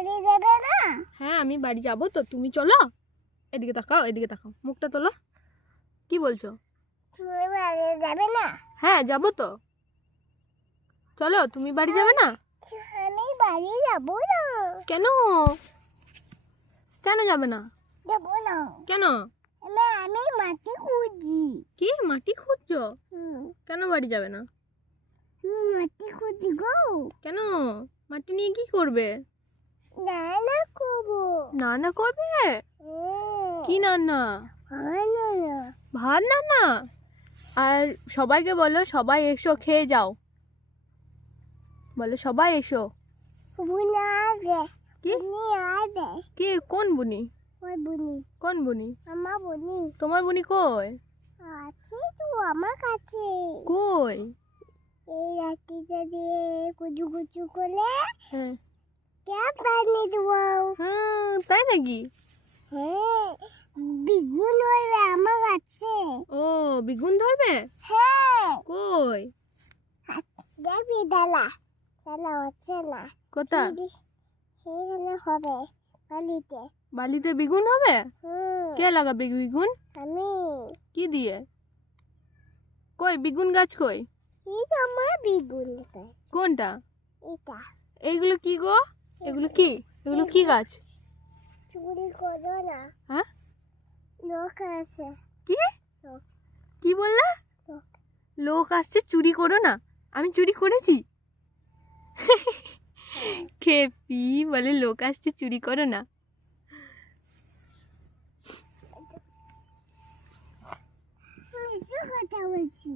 বাড়ি যাবে না? হ্যাঁ আমি বাড়ি যাবো তো, তুমি চলো। এদিকে তাকাও, এদিকে তাকাও, মুখটা তোলো। কি বলছো? তুমি বাড়ি যাবে না? হ্যাঁ যাবো তো, চলো। তুমি বাড়ি যাবে না? আমি বাড়ি যাবো না। কেন? কেন যাবে না? যাবো না। কেন? আমি মাটি খুঁজি। কি মাটি খুঁজছো? হুম, কেন বাড়ি যাবে না? মাটি খুঁজি গো। কেন? মাটি নিয়ে কি করবে? না করবো। না করবে? হুম, কি না? হয় না না। ভাত না। আর সবাইকে বলো, সবাই এসো, খেয়ে যাও। বলো সবাই এসো। বুনি আসবে। কি? বুনি আসবে। কি? কোন বুনি? ওই বুনি। কোন বুনি? আমার বুনি তোমার বুনি কই? আছে তো আমার কাছে। কই? এই রাত্রিতে দিয়ে কুচু কুচু করে হ্যাঁ ক্যাপ বানিয়ে দেবো। হ্যাঁ, তাই নাকি? হ্যাঁ, বিগুন ধরবে আমার কাছে। ও, বেগুন ধরবে? হ্যাঁ, কই? দেখবি ডালা ডালা হচ্ছে না। কোথা? সেইখানে হবে বালিতে। বালিতে বেগুন হবে? হুম, কে লাগাবে বেগুন? আমি কি দিয়ে? কই বেগুন গাছ কই? এই তো আমার বিগুন দেখায়। কোনটা? এটা এইগুলো কি গো? এগুলো কি? এগুলো কি গাছ? চুরি করো না। হ্যাঁ? লোক আছে। কি? লোক। কি বললে? লোক। লোক আসছে, চুরি করো না। আমি চুরি করেছি? খেপি বলে লোক আসছে, চুরি করো না। মিশু কথা বলছি।